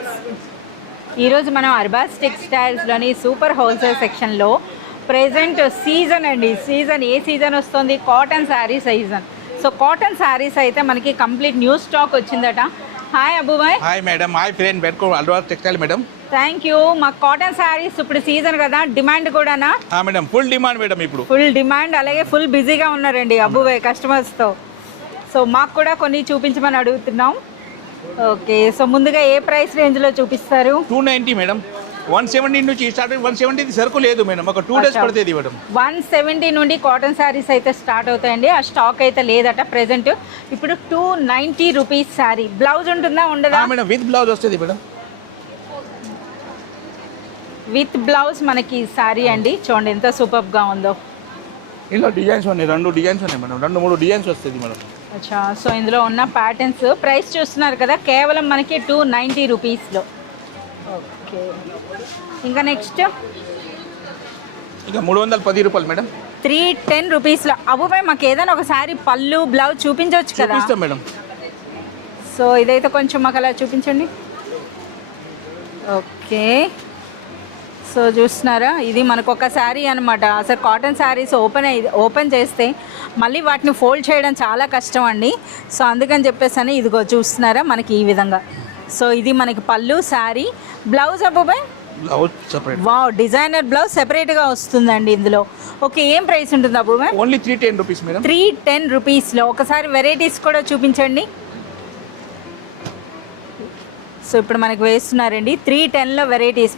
Textiles. ఈరోజు మనం అర్బాస్ టెక్స్టైల్స్లోని సూపర్ హోల్సేల్ సెక్షన్లో ప్రెజెంట్ సీజన్ అండి. సీజన్ ఏ సీజన్ వస్తుంది? Cotton sari season. So cotton saris అయితే మనకి కంప్లీట్ న్యూ స్టాక్ వచ్చిందట. Hi Abubhai. Hi madam. Hi friend. Welcome Arbaz textile madam. Thank you. మాకు కాటన్ శారీస్ ఇప్పుడు సీజన్ కదా, డిమాండ్ కూడానా? Madam full demand madam. ఇప్పుడు ఫుల్ డిమాండ్, అలాగే ఫుల్ బిజీగా ఉన్నారండి అబుబాయ్ కస్టమర్స్తో. సో మాకు కూడా కొన్ని చూపించమని అడుగుతున్నాం. ఓకే, సో ముందుగా ఏ ప్రైస్ రేంజ్లో చూపిస్తారు? 290 మేడం. 170 నుంచి స్టార్ట్. 170 సరుకు లేదు మేడం, ఒక 2 డేస్ పడుతుంది మేడం. 170 నుండి కాటన్ శారీస్ అయితే స్టార్ట్ అవుతాయండి. ఆ స్టాక్ అయితే లేదట ప్రెసెంట్. ఇప్పుడు 290 రూపీస్ శారీ. బ్లౌజ్ ఉంటుందా ఉండదా? మేడం విత్ బ్లౌజ్ వస్తుంది మేడం. విత్ బ్లౌజ్ మనకి శారీ అండి. చూడండి ఎంత సూపర్గా ఉందో. ఇందులో డిజైన్స్ ఉన్నాయి, 2 డిజైన్స్ ఉన్నాయి మేడం. 2-3 డిజైన్స్ వస్తుంది మేడం. అచ్చా, సో ఇందులో ఉన్న ప్యాటర్న్స్ ప్రైస్ చూస్తున్నారు కదా, కేవలం మనకి 290 రూపీస్లో. ఓకే, ఇంకా నెక్స్ట్ ఇక 310 రూపాయలు మేడం. 310 రూపీస్లో. అబుబాయ్ మాకు ఏదైనా ఒక శారీ పళ్ళు బ్లౌజ్ చూపించవచ్చు కదా? చూపిస్తాం మేడం. సో ఇదైతే కొంచెం మాకు అలా చూపించండి. ఓకే, సో చూస్తున్నారా, ఇది మనకు ఒక శారీ అనమాట. అసలు కాటన్ శారీస్ ఓపెన్ చేస్తే మళ్ళీ వాటిని ఫోల్డ్ చేయడం చాలా కష్టం అండి. సో అందుకని చెప్పేసి ఇదిగో చూస్తున్నారా మనకి ఈ విధంగా. సో ఇది మనకి పళ్ళు శారీ. బ్లౌజ్ అబ్బాయి blouse separate. Wow, designer blouse సెపరేట్గా వస్తుందండి ఇందులో. ఓకే, ఏం ప్రైస్ ఉంటుంది అబ్బాయి? Only 310 rupees madam. 310 రూపీస్లో. ఒకసారి వెరైటీస్ కూడా చూపించండి. సో ఇప్పుడు మనకి వేస్తున్నారండి 310లో వెరైటీస్.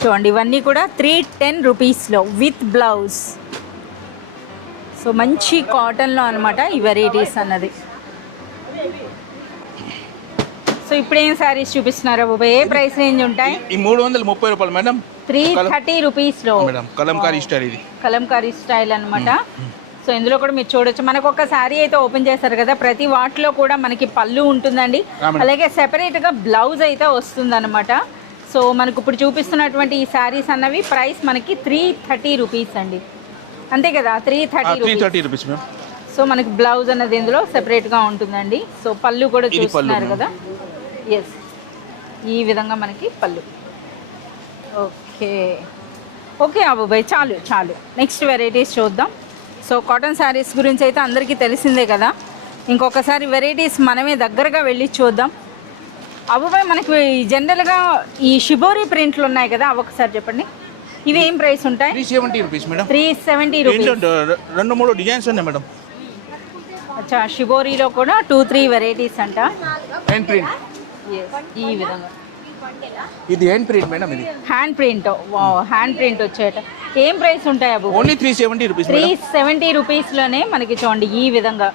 చూడండి ఇవన్నీ కూడా 310 రూపీస్లో విత్ బ్లౌజ్. సో మంచి కాటన్లో అనమాట ఈ వెరైటీస్ అన్నది. సో ఇప్పుడు ఏం శారీస్ చూపిస్తున్నారు బాబా? ఏ ప్రైస్ రేంజ్ ఉంటాయి? ఈ 330 రూపాయలు మేడం. 330 రూపీస్లో మేడం. కలంకారీ స్టైల్. ఇది కలంకారీ స్టైల్ అనమాట. సో ఇందులో కూడా మీరు చూడొచ్చు, మనకు ఒక శారీ అయితే ఓపెన్ చేస్తారు కదా, ప్రతి వాటిలో కూడా మనకి పళ్ళు ఉంటుందండి, అలాగే సెపరేట్గా బ్లౌజ్ అయితే వస్తుందన్నమాట. సో మనకు ఇప్పుడు చూపిస్తున్నటువంటి ఈ శారీస్ అన్నవి ప్రైస్ మనకి 330 రూపీస్ అండి, అంతే కదా? 330 రూపీస్ మ్యామ్. సో మనకి బ్లౌజ్ అన్నది ఇందులో సెపరేట్గా ఉంటుందండి. సో పళ్ళు కూడా చూస్తున్నారు కదా. ఎస్, ఈ విధంగా మనకి పళ్ళు. ఓకే ఓకే అబుబాయ్, చాలు చాలు. నెక్స్ట్ వెరైటీస్ చూద్దాం. సో కాటన్ శారీస్ గురించి అయితే అందరికీ తెలిసిందే కదా. ఇంకొకసారి వెరైటీస్ మనమే దగ్గరగా వెళ్ళి చూద్దాం. అబుబాయ్ మనకి జనరల్గా ఈ షిబోరి ప్రింట్లు ఉన్నాయి కదా, అవి ఒకసారి చెప్పండి. ఇవి ఏం ప్రైస్ ఉంటాయి? 370 రూపీస్ మేడం. 370 రూపీస్. 2-3 డిజైన్స్ ఉన్నాయి మేడం. అచ్చా, షిబోరిలో కూడా 2-3 వెరైటీస్ అంట. Hand print. ఈ విధంగా ఇది హ్యాండ్ ప్రింట్ మేడం. ఇది హ్యాండ్ ప్రింట్. హ్యాండ్ ప్రింట్ వచ్చేట. ఏం ప్రైస్ ఉంటాయి అబు? Only 370 rupees. 370 రూపీస్లోనే మనకి చూడండి ఈ విధంగా.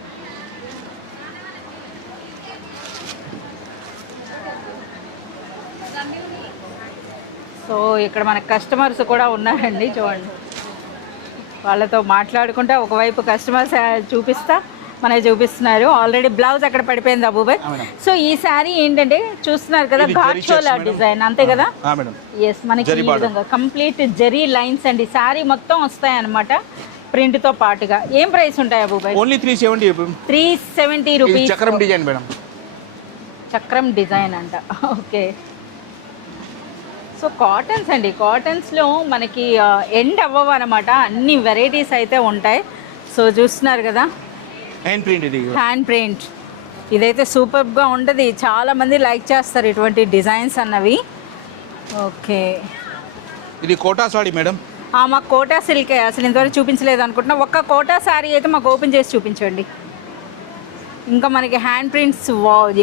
సో ఇక్కడ మన కస్టమర్స్ కూడా ఉన్నారండి, చూడండి. వాళ్ళతో మాట్లాడుకుంటా ఒకవైపు కస్టమర్స్ చూపిస్తా మనకి చూపిస్తున్నారు. ఆల్రెడీ బ్లౌజ్ అక్కడ పడిపోయింది అబూబాయ్. సో ఈ శారీ ఏంటంటే చూస్తున్నారు కదా, ఘాట్చోలా డిజైన్, అంతే కదా? ఎస్, మనకి ఈ విధంగా కంప్లీట్ జరీ లైన్స్ అండి. శారీ మొత్తం వస్తాయి అనమాట ప్రింట్తో పాటుగా. ఏం ప్రైస్ ఉంటాయి అబూబాయ్? ఓన్లీ 370. 370 రూపీస్. చక్రం డిజైన్ మేడం. చక్రం డిజైన్ అంట. ఓకే, సో కాటన్స్ అండి. కాటన్స్లో మనకి ఎండ్ అవ్వవు అనమాట, అన్ని వెరైటీస్ అయితే ఉంటాయి. సో చూస్తున్నారు కదా, హ్యాండ్ ప్రింట్. ఇది హ్యాండ్ ప్రింట్. ఇదైతే సూపర్గా ఉంటుంది, చాలామంది లైక్ చేస్తారు ఇటువంటి డిజైన్స్ అన్నవి. ఓకే, ఇది కోటా సారీ మేడం. మాకు కోటా సిల్కే అసలు ఇంతవరకు చూపించలేదు అనుకుంటున్నా. ఒక్క కోటా శారీ అయితే మాకు ఓపెన్ చేసి చూపించండి. ఇంకా మనకి హ్యాండ్ ప్రింట్స్,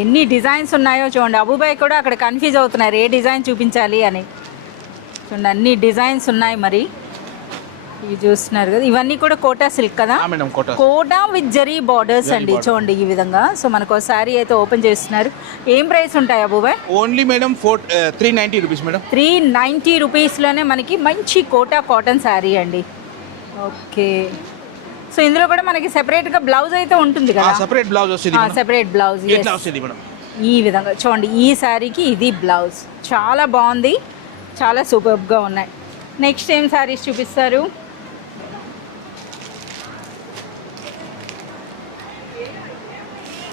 ఎన్ని డిజైన్స్ ఉన్నాయో చూడండి. అబూబాయ్ కూడా అక్కడ కన్ఫ్యూజ్ అవుతున్నారు ఏ డిజైన్ చూపించాలి అని. చూడండి అన్ని డిజైన్స్ ఉన్నాయి. మరి ఇవి చూస్తున్నారు కదా, ఇవన్నీ కూడా కోటా సిల్క్ కదా? కోటా విత్ జరీ బార్డర్స్ అండి. చూడండి ఈ విధంగా. సో మనకు శారీ అయితే ఓపెన్ చేస్తున్నారు. ఏం ప్రైస్ ఉంటాయి Abubhai? Only madam 390 rupees madam. 390 రూపీస్లోనే మనకి మంచి కోటా కాటన్ శారీ అండి. ఓకే, సో ఇందులో కూడా మనకి సెపరేట్గా బ్లౌజ్ అయితే ఉంటుంది కదా? సెపరేట్ బ్లౌజ్ వస్తుంది. సెపరేట్ బ్లౌజ్ వస్తుంది మేడం. ఈ విధంగా చూడండి, ఈ శారీకి ఇది బ్లౌజ్. చాలా బాగుంది, చాలా సూపర్గా ఉన్నాయి. నెక్స్ట్ ఏం శారీస్ చూపిస్తారు?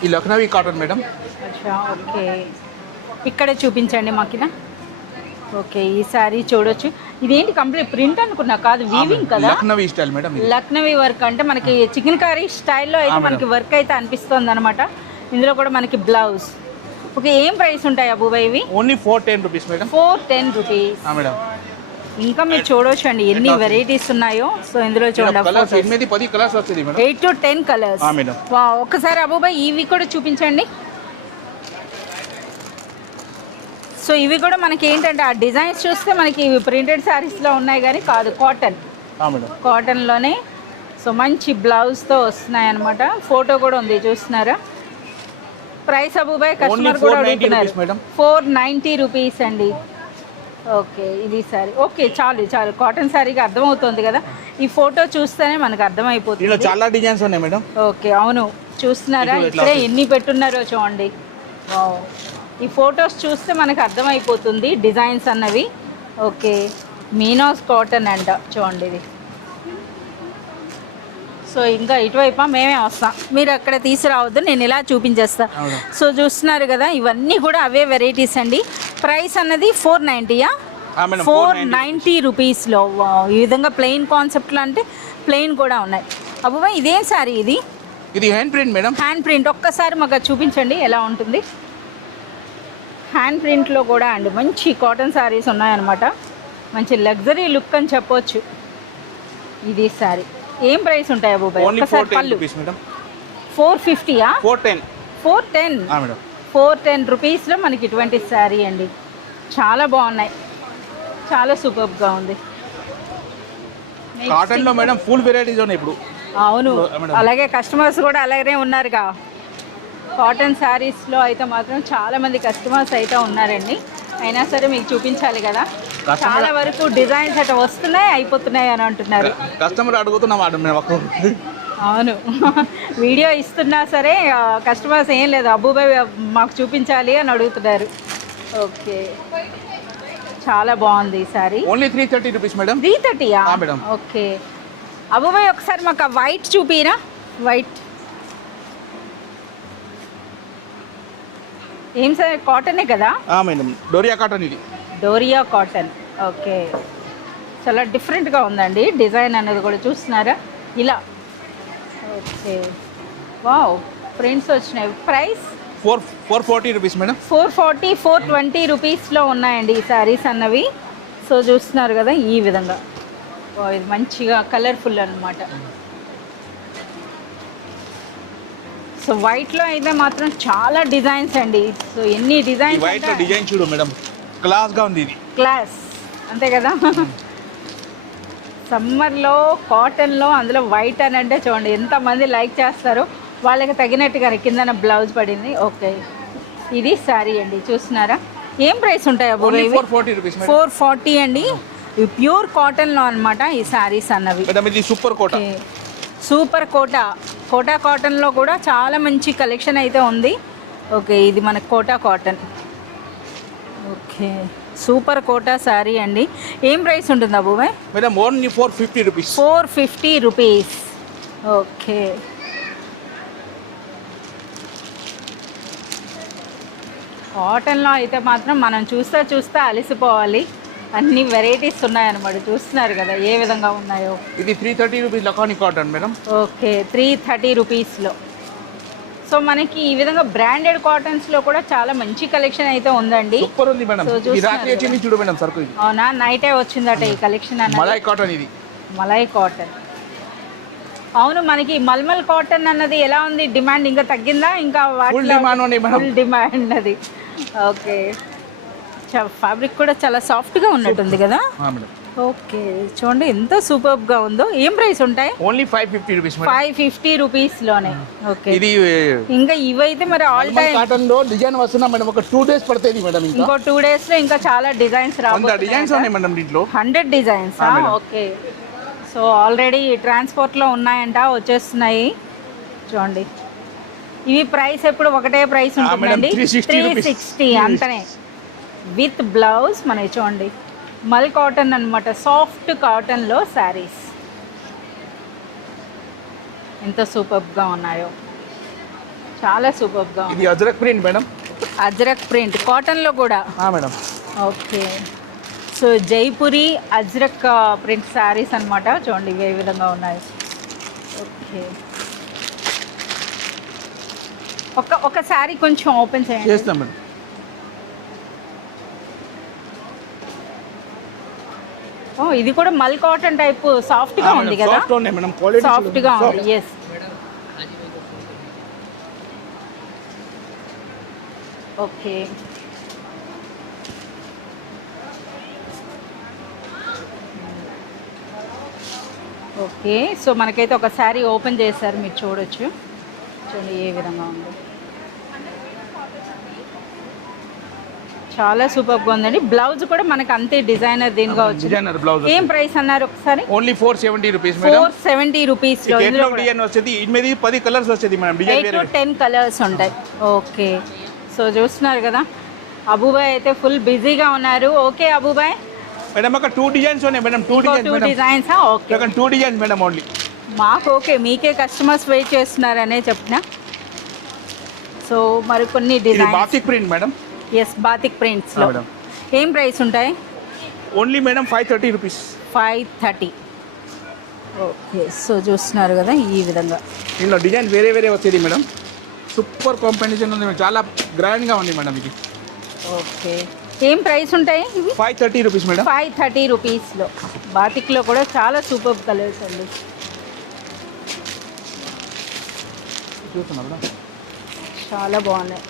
ఈ లక్నవీ కాటన్ మేడం. అచ్చా, ఓకే. ఇక్కడ చూపించండి మాకినా. ఓకే, ఈ సారీ చూడొచ్చు. ఇదేంటి కంప్లీట్ ప్రింట్ అనుకున్నా, కాదు వీవింగ్ కదా. Lucknowi style madam, Lucknowi work అంటే మనకి చికెన్ కర్రీ స్టైల్లో అయితే మనకి వర్క్ అయితే అనిపిస్తుంది అనమాట. ఇందులో కూడా మనకి బ్లౌజ్. ఓకే, ఏం ప్రైస్ ఉంటాయి అబ్బుబాయ్ ఇవి? Only 410 rupees madam. 410 rupees madam. ఇంకా మీరు చూడొచ్చు అండి ఎన్ని వెరైటీస్ ఉన్నాయో. సో ఇందులో చూడండి 10 కలర్స్ వస్తుంది మేడం. 8 to 10 colours. ఒక్కసారి అబ్బుబాయ్ ఇవి కూడా చూపించండి. సో ఇవి కూడా మనకి ఏంటంటే ఆ డిజైన్స్ చూస్తే మనకి ఇవి ప్రింటెడ్ శారీస్లో ఉన్నాయి కానీ కాదు, కాటన్. కాటన్లోనే. సో మంచి బ్లౌజ్తో వస్తున్నాయి అనమాట. ఫోటో కూడా ఉంది చూస్తున్నారా. ప్రైస్ అబ్బుబాయ్ కస్టమర్ కూడా అడుగుతున్నారు. 490 రూపీస్ అండి. ఓకే, ఇది సారీ. ఓకే, చాలు చాలు, కాటన్ శారీకి అర్థమవుతుంది కదా. ఈ ఫోటో చూస్తేనే మనకు అర్థమైపోతుంది. చాలా డిజైన్స్ ఉన్నాయి మేడం. ఓకే, అవును చూస్తున్నారా, ఇక్కడే ఎన్ని పెట్టున్నారో చూడండి. ఈ ఫొటోస్ చూస్తే మనకు అర్థమైపోతుంది డిజైన్స్ అన్నవి. ఓకే, మీనాస్ కాటన్ అంట చూడండి ఇది. సో ఇంకా ఇటువైపు మేమే వస్తాం, మీరు అక్కడ తీసుకురావద్దు, నేను ఇలా చూపించేస్తా. సో చూస్తున్నారు కదా, ఇవన్నీ కూడా అవే వెరైటీస్ అండి. ప్రైస్ అన్నది 490యా? 490 రూపీస్లో. ఈ విధంగా ప్లెయిన్ కాన్సెప్ట్లో అంటే ప్లెయిన్ కూడా ఉన్నాయి. అబ్బుబాయ్ ఇదేం సారీ ఇది? ఇది hand print madam. Hand print. ఒక్కసారి మాకు చూపించండి ఎలా ఉంటుంది. హ్యాండ్ ప్రింట్లో కూడా అండి మంచి కాటన్ శారీస్ ఉన్నాయన్నమాట. మంచి లగ్జరీ లుక్ అని చెప్పొచ్చు. ఇది శారీ ఏం ప్రైస్ ఉంటాయి అబ్బుబాయ్? ఒక్కసారి పళ్ళు. 450యా? 410 రూపీస్లో మనకి ఇటువంటి శారీ అండి. చాలా బాగున్నాయి, చాలా సూపర్గా ఉంది. కాటన్లో మేడం ఫుల్ వెరైటీస్ ఉన్నాయి ఇప్పుడు. అవును, అలాగే కస్టమర్స్ కూడా అలాగే ఉన్నారుగా. కాటన్ శారీస్లో అయితే మాత్రం చాలామంది కస్టమర్స్ అయితే ఉన్నారండి. అయినా సరే మీకు చూపించాలి కదా. చాలా వరకు డిజైన్స్ అట్లా వస్తున్నాయి, అయిపోతున్నాయి అని అంటున్నారు. కస్టమర్ అడుగుతున్నాం. అవును, వీడియో ఇస్తున్నా సరే కస్టమర్స్ ఏం లేదు, అబ్బుబాయ్ మాకు చూపించాలి అని అడుగుతున్నారు. ఓకే, చాలా బాగుంది ఈ సారీ. Only 330 rupees madam. 330యా? ఓకే అబ్బుబాయ్ ఒకసారి మాకు వైట్ చూపిరా. వైట్ ఏం సార్, కాటనే కదా మేడం? డోరియా కాటన్. ఇది డోరియా కాటన్. ఓకే, చాలా డిఫరెంట్గా ఉందండి డిజైన్ అనేది కూడా చూస్తున్నారా ఇలా. ఓకే, వావ్, ప్రింట్స్ వచ్చినాయి. Price 440 rupees madam. 440, 420 రూపీస్లో ఉన్నాయండి ఈ శారీస్ అన్నవి. సో చూస్తున్నారు కదా ఈ విధంగా. ఇది మంచిగా కలర్ఫుల్ అన్నమాట. సో వైట్లో అయితే మాత్రం చాలా డిజైన్స్ అండి. సో ఎన్ని డిజైన్స్. వైట్లో డిజైన్ చూడు మేడం, క్లాస్గా ఉంది. ఇది క్లాస్ అంతే కదా. సమ్మర్లో కాటన్లో అందులో వైట్ అని అంటే చూడండి ఎంతమంది లైక్ చేస్తారో. వాళ్ళకి తగినట్టుగా కిందన బ్లౌజ్ పడింది. ఓకే, ఇది శారీ అండి చూస్తున్నారా. ఏం ప్రైస్ ఉంటాయి అబ్బో? 440 అండి. ప్యూర్ కాటన్లో అనమాట ఈ శారీస్ అన్నవి. Super quota. సూపర్ కోటా కాటన్లో కూడా చాలా మంచి కలెక్షన్ అయితే ఉంది. ఓకే, ఇది మన Kota cotton. Okay, super Kota sari అండి. ఏం ప్రైస్ ఉంటుంది Abubhai? Madam only 450 rupees. 450 rupees. Okay, కాటన్లో అయితే మాత్రం మనం చూస్తా అలసిపోవాలి. అన్ని వెరైటీస్ ఉన్నాయన్నమాట. చూస్తున్నారు కదా ఏ విధంగా ఉన్నాయో. ఇది 330 rupees Lakhani cotton madam. Okay, 330 రూపీస్లో. సో మనకి ఈ విధంగా బ్రాండెడ్ కాటన్స్లో కూడా చాలా మంచి కలెక్షన్ అయితే ఉందండి. సూపర్ ఉంది మేడం. ఈ రాత్రి వచ్చింది చూడు మేడం సరుకు. అవునా, నైటే వచ్చిందట ఈ కలెక్షన్ అన్నది. మలై కాటన్. ఇది మలై కాటన్. అవును, మనకి మల్మల్ కాటన్ అన్నది ఎలా ఉంది డిమాండ్? ఇంకా తగ్గిందా? ఇంకా ఫుల్ డిమాండ్ అది. ఓకే, ఫ్యాబ్రిక్ కూడా చాలా సాఫ్ట్గా ఉన్నట్టుంది కదా. ఓకే, చూడండి ఎంత సూపర్గా ఉందో. ఏం ప్రైస్ ఉంటాయి? Only 550 rupees. 550 రూపీస్లోనే. ఓకే, ఇది ఇంకా ఇవైతే మరి ఆల్ టైమ్ కాటన్ లో డిజైన్ వస్తున్నా మేడం. ఒక 2 డేస్ పడుతుంది మేడం. ఇంకో 2 డేస్లో ఇంకా చాలా డిజైన్స్ రాబోతున్నాయి. డిజైన్స్ ఉన్నాయి మేడం దీంట్లో. 100 డిజైన్స్. ఓకే, సో ఆల్రెడీ ట్రాన్స్పోర్ట్లో ఉన్నాయంట, వచ్చేస్తున్నాయి చూడండి. ఇవి ప్రైస్ ఎప్పుడు ఒకటే ప్రైస్ ఉంటుందండి, 360 అంతనే. విత్ బ్లౌజ్ మనకి చూడండి మల్ కాటన్ అనమాట. సాఫ్ట్ కాటన్లో శారీస్ ఎంత సూపర్గా ఉన్నాయో, చాలా సూపర్గా ఉంది. ఇది Ajrak print madam. Ajrak print కాటన్లో కూడా. Madam. Okay, so Jaipuri Ajrak print saris అన్నమాట. చూడండి ఇవి ఏ విధంగా ఉన్నాయి. ఓకే, ఒక శారీ కొంచెం ఓపెన్ చేయండి. చేస్తాం మేడం. ఓ ఇది కూడా మల్ కాటన్ టైప్ సాఫ్ట్గా ఉంది కదా. సాఫ్ట్గా ఉంది. Yes, okay. ఓకే, సో మనకైతే ఒక శారీ ఓపెన్ చేశారు, మీరు చూడొచ్చు. చూడండి ఏ విధంగా ఉంది, చాలా సూపర్గా ఉందండి. బ్లౌజ్ కూడా మనకి అంతే డిజైనర్ దీనిగా వచ్చింది. Designer blouse. ఏం ప్రైస్ అన్నారు ఒకసారి? Only 470 rupees madam. 470 రూపీస్లో డిజైన్ వస్తుంది. ఇనిమిది 10 కలర్స్ వస్తుంది మేడం. 8 to 10 కలర్స్ ఉంటాయి. ఓకే, సో చూస్తున్నారు కదా, అబూబాయ్ అయితే ఫుల్ బిజీగా ఉన్నారు. ఓకే అబూబాయ్ మేడం అక్కడ 2 డిజైన్స్ ఉన్నాయి madam. 2 designs. Okay, 2 designs madam only. మాకు ఓకే, మీకే కస్టమర్స్ వెయిట్ చేస్తున్నారనే చెప్పిన. సో మరి కొన్ని designs. Batik print madam. Yes, batik ప్రింట్స్లో ఏం ప్రైస్ ఉంటాయి? Only madam 530 rupees. 530. Okay, so చూస్తున్నారు కదా ఈ విధంగా. దీనిలో డిజైన్ వేరే వేరే వచ్చేది మేడం. సూపర్ కాంబినేషన్ ఉంది మేడం. చాలా గ్రాండ్గా ఉంది మేడం ఇది. ఓకే, ఏం ప్రైస్ ఉంటాయి ఇవి? 530 రూపీస్ మేడం. 530 రూపీస్లో బాతిక్లో కూడా చాలా సూపర్ కలర్స్ అండి. చూస్తున్నా మేడం, చాలా బాగున్నాయి.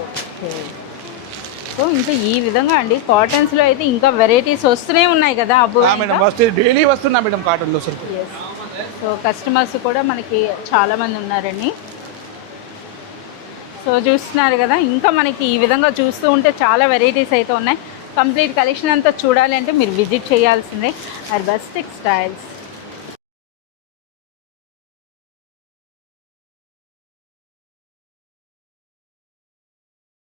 ఓకే, సో ఇంకా ఈ విధంగా అండి కాటన్స్లో అయితే ఇంకా వెరైటీస్ వస్తూనే ఉన్నాయి కదా అబ్బు. మేడం వస్తుంది, డైలీ వస్తున్నా మేడం కాటన్లో సార్. ఎస్, సో కస్టమర్స్ కూడా మనకి చాలామంది ఉన్నారండి. సో చూస్తున్నారు కదా, ఇంకా మనకి ఈ విధంగా చూస్తూ ఉంటే చాలా వెరైటీస్ అయితే ఉన్నాయి. కంప్లీట్ కలెక్షన్ అంతా చూడాలి అంటే మీరు విజిట్ చేయాల్సిందే అర్బస్ టెక్స్టైల్స్.